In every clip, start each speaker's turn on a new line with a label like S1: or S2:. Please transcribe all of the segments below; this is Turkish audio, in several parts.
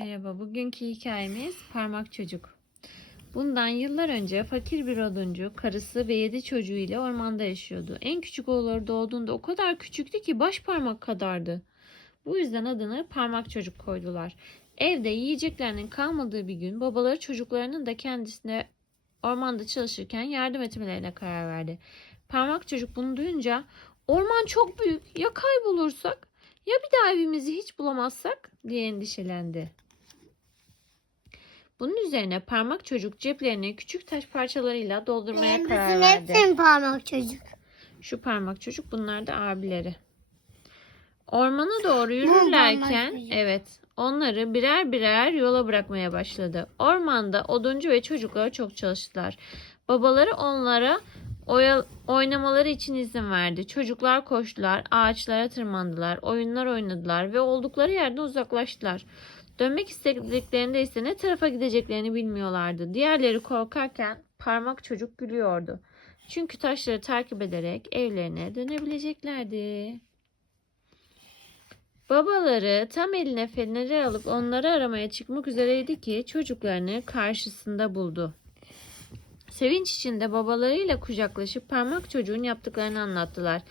S1: Merhaba, bugünkü hikayemiz Parmak Çocuk. Bundan yıllar önce fakir bir oduncu, karısı ve yedi çocuğuyla ormanda yaşıyordu. En küçük oğulları doğduğunda o kadar küçüktü ki baş parmak kadardı. Bu yüzden adını Parmak Çocuk koydular. Evde yiyeceklerinin kalmadığı bir gün babaları çocuklarının da kendisine ormanda çalışırken yardım etmelerine karar verdi. Parmak Çocuk bunu duyunca orman çok büyük ya kaybolursak ya bir daha evimizi hiç bulamazsak diye endişelendi. Bunun üzerine parmak çocuk ceplerini küçük taş parçalarıyla doldurmaya karar
S2: Bizim
S1: verdi.
S2: hepsinin parmak çocuk.
S1: Şu parmak çocuk bunlar da abileri. Ormana doğru yürürlerken evet onları birer birer yola bırakmaya başladı. Ormanda oduncu ve çocuklar çok çalıştılar. Babaları onlara oya- oynamaları için izin verdi. Çocuklar koştular, ağaçlara tırmandılar, oyunlar oynadılar ve oldukları yerden uzaklaştılar. Dönmek istediklerinde ise ne tarafa gideceklerini bilmiyorlardı. Diğerleri korkarken parmak çocuk gülüyordu. Çünkü taşları takip ederek evlerine dönebileceklerdi. Babaları tam eline feneri alıp onları aramaya çıkmak üzereydi ki çocuklarını karşısında buldu. Sevinç içinde babalarıyla kucaklaşıp parmak çocuğun yaptıklarını anlattılar.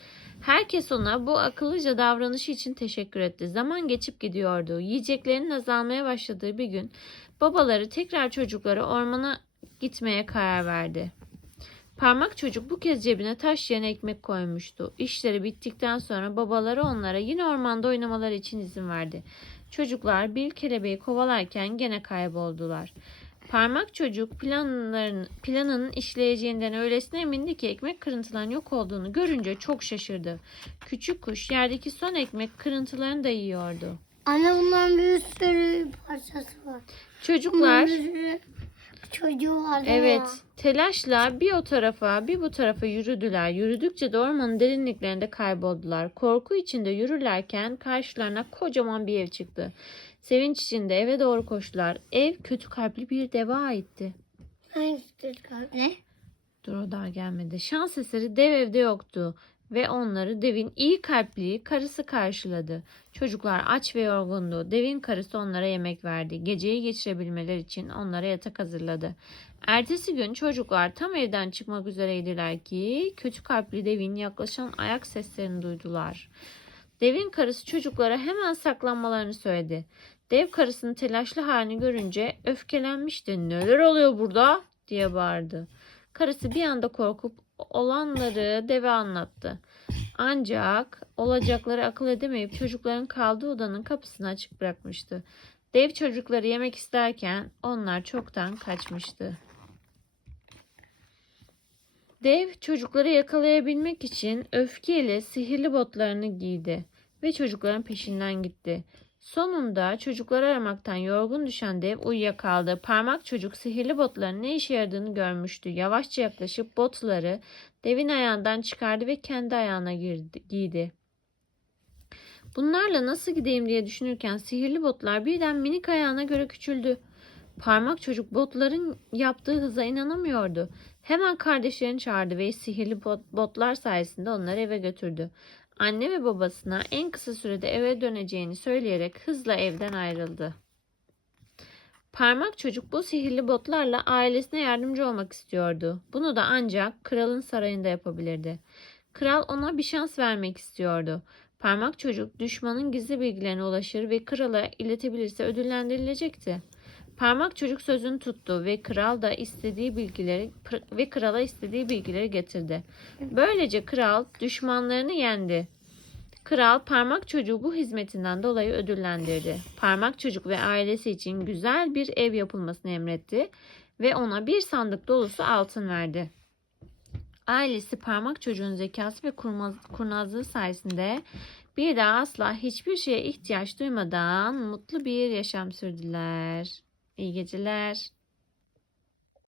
S1: Herkes ona bu akıllıca davranışı için teşekkür etti. Zaman geçip gidiyordu. Yiyeceklerinin azalmaya başladığı bir gün babaları tekrar çocukları ormana gitmeye karar verdi. Parmak çocuk bu kez cebine taş yerine ekmek koymuştu. İşleri bittikten sonra babaları onlara yine ormanda oynamaları için izin verdi. Çocuklar bir kelebeği kovalarken gene kayboldular. Parmak çocuk planların, planının işleyeceğinden öylesine emindi ki ekmek kırıntılarının yok olduğunu görünce çok şaşırdı. Küçük kuş yerdeki son ekmek kırıntılarını da yiyordu.
S2: Anne bunların bir sürü parçası var.
S1: Çocuklar
S2: sürü çocuğu var.
S1: Evet, telaşla bir o tarafa bir bu tarafa yürüdüler. Yürüdükçe de ormanın derinliklerinde kayboldular. Korku içinde yürürlerken karşılarına kocaman bir ev çıktı. Sevinç içinde eve doğru koştular. Ev kötü kalpli bir deve aitti.
S2: Hangisi kötü kalpli?
S1: Dur o daha gelmedi. Şans eseri dev evde yoktu ve onları devin iyi kalpli karısı karşıladı. Çocuklar aç ve yorgundu. Devin karısı onlara yemek verdi. Geceyi geçirebilmeleri için onlara yatak hazırladı. Ertesi gün çocuklar tam evden çıkmak üzereydiler ki kötü kalpli devin yaklaşan ayak seslerini duydular. Devin karısı çocuklara hemen saklanmalarını söyledi. Dev karısının telaşlı halini görünce öfkelenmişti. Neler oluyor burada diye bağırdı. Karısı bir anda korkup olanları deve anlattı. Ancak olacakları akıl edemeyip çocukların kaldığı odanın kapısını açık bırakmıştı. Dev çocukları yemek isterken onlar çoktan kaçmıştı. Dev çocukları yakalayabilmek için öfkeyle sihirli botlarını giydi ve çocukların peşinden gitti. Sonunda çocukları aramaktan yorgun düşen dev uyuyakaldı. Parmak çocuk sihirli botların ne işe yaradığını görmüştü. Yavaşça yaklaşıp botları devin ayağından çıkardı ve kendi ayağına girdi, giydi. Bunlarla nasıl gideyim diye düşünürken sihirli botlar birden minik ayağına göre küçüldü. Parmak çocuk botların yaptığı hıza inanamıyordu. Hemen kardeşlerini çağırdı ve sihirli bot- botlar sayesinde onları eve götürdü. Anne ve babasına en kısa sürede eve döneceğini söyleyerek hızla evden ayrıldı. Parmak çocuk bu sihirli botlarla ailesine yardımcı olmak istiyordu. Bunu da ancak kralın sarayında yapabilirdi. Kral ona bir şans vermek istiyordu. Parmak çocuk düşmanın gizli bilgilerine ulaşır ve krala iletebilirse ödüllendirilecekti. Parmak çocuk sözünü tuttu ve kral da istediği bilgileri ve krala istediği bilgileri getirdi. Böylece kral düşmanlarını yendi. Kral parmak çocuğu bu hizmetinden dolayı ödüllendirdi. Parmak çocuk ve ailesi için güzel bir ev yapılmasını emretti ve ona bir sandık dolusu altın verdi. Ailesi parmak çocuğun zekası ve kurnazlığı sayesinde bir daha asla hiçbir şeye ihtiyaç duymadan mutlu bir yaşam sürdüler. İyi geceler.